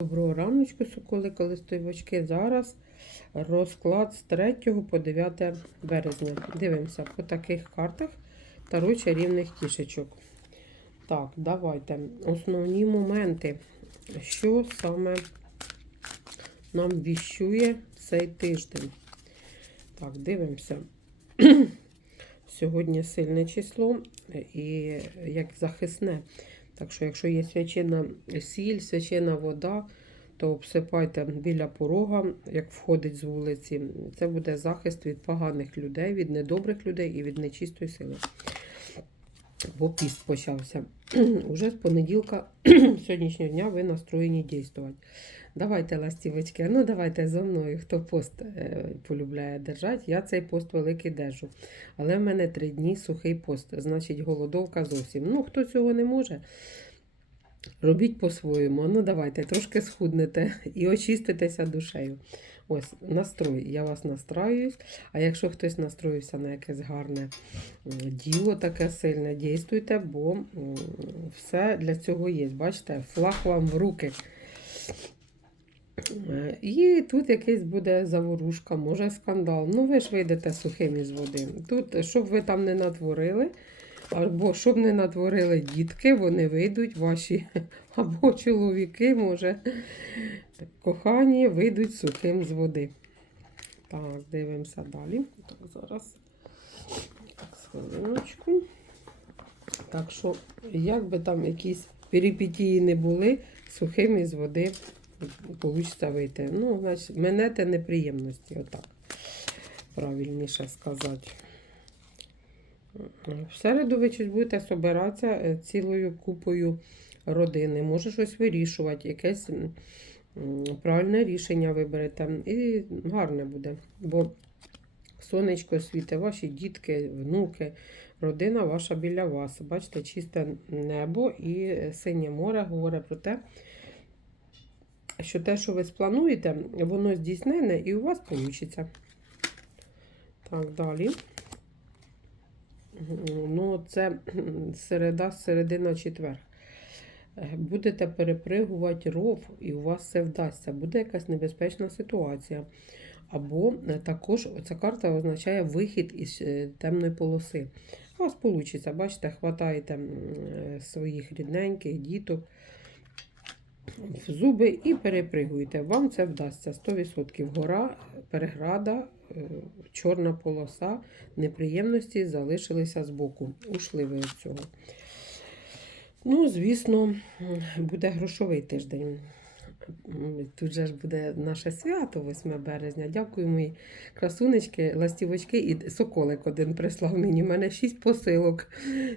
Доброго раночку, соколики, листовички. Зараз розклад з 3 по 9 березня. Дивимося по таких картах Таро чарівних кішечок. Так, давайте. Основні моменти. Що саме нам віщує цей тиждень? Так, дивимося. Сьогодні сильне число і як захисне. Так що, якщо є свячена сіль, свячена вода, то обсипайте біля порога, як входить з вулиці. Це буде захист від поганих людей, від недобрих людей і від нечистої сили. Бо піст почався. Уже з понеділка сьогоднішнього дня ви настроєні дійствувати. Давайте, ластівочки, ну давайте зо мною, хто пост е, полюбляє держати. Я цей пост великий держу. Але в мене три дні сухий пост, значить голодовка зовсім. Ну, хто цього не може, робіть по-своєму. Ну, давайте, трошки схуднете і очиститеся душею. Ось, настрой. Я вас настраюсь. А якщо хтось настроївся на якесь гарне діло, таке сильне, дійствуйте, бо все для цього є. Бачите, флаг вам в руки. Е, І тут якийсь буде заворушка, може скандал. Ну, ви ж вийдете сухим із води. Тут, щоб ви там не натворили, або щоб не натворили дітки, вони вийдуть ваші, або чоловіки, може, кохані, вийдуть сухим з води. Так, дивимося далі. Так, зараз. Так, хвилиночку. Так що, як би там якісь перипетії не були, сухим із води вийде вийти. Ну, значить, менете неприємності, отак. Правильніше сказати. В середу ви щось будете собиратися е, цілою купою родини. Може щось вирішувати, якесь правильне рішення виберете. І гарне буде. Бо сонечко світить, ваші дітки, внуки, родина ваша біля вас. Бачите, чисте небо і синє море говорить про те, що те, що ви сплануєте, воно здійснене і у вас вийде. Так, далі. Ну, це середа, середина четвер. Е, Будете перепригувати ров, і у вас все вдасться. Буде якась небезпечна ситуація. Або е, також ця карта означає вихід із е, темної полоси. У вас вийде, бачите, хватаєте своїх рідненьких діток в зуби і перепригуєте. Вам це вдасться 100%. Гора, переграда, чорна полоса, неприємності залишилися збоку. Ушли ви від цього. Ну, звісно, буде грошовий тиждень. Тут же ж буде наше свято, 8 березня. Дякую, мої красунечки, ластівочки і соколик один прислав мені. У мене 6 посилок.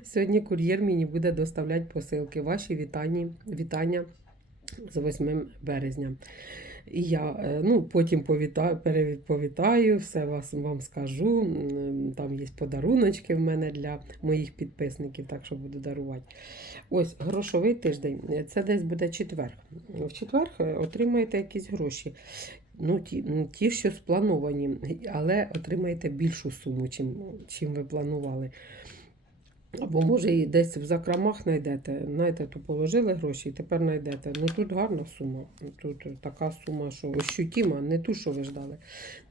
Сьогодні кур'єр мені буде доставляти посилки. Ваші вітання, вітання з 8 березня. І я е, ну, потім повітаю, перевідповітаю, все вас, вам скажу. Там є подаруночки в мене для моїх підписників, так що буду дарувати. Ось грошовий тиждень. Це десь буде четвер. В четвер е, отримаєте якісь гроші. Ну, ті, ті, що сплановані, але отримаєте більшу суму, чим, чим ви планували. Або може і десь в закромах знайдете. Знаєте, то положили гроші і тепер знайдете. Ну тут гарна сума. Тут така сума, що ощутима, не ту, що ви ждали.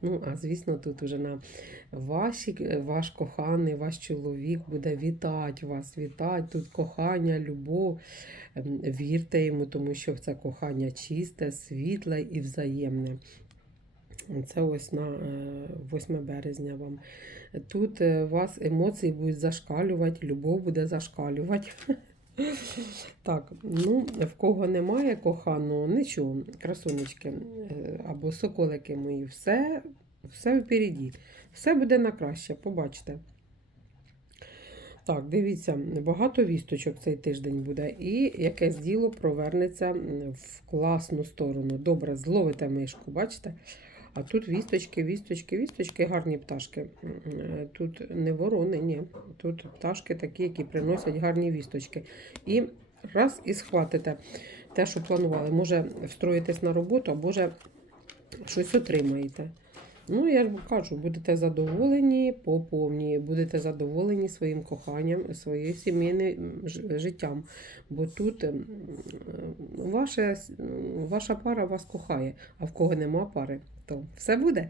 Ну, а звісно, тут уже на ваші, ваш коханий, ваш чоловік буде вітати вас, вітати. Тут кохання, любов. Ем, Вірте йому, тому що це кохання чисте, світле і взаємне. Це ось на е, 8 березня вам. Тут е, вас емоції будуть зашкалювати, любов буде зашкалювати. Так, ну, в кого немає коханого, нічого, красунечки е, або соколики мої, все, все впереді. Все буде на краще, побачите. Так, дивіться, багато вісточок цей тиждень буде, і якесь діло провернеться в класну сторону. Добре, зловите мишку, бачите? А тут вісточки, вісточки, вісточки, гарні пташки. Е, Тут не ворони, ні. Тут пташки такі, які приносять гарні вісточки. І раз і схватите те, що планували. Може встроїтесь на роботу, або щось отримаєте. Ну, я кажу, будете задоволені по повній, будете задоволені своїм коханням, своєю сімейним життям. Бо тут ваша, ваша пара вас кохає, а в кого нема пари, то все буде.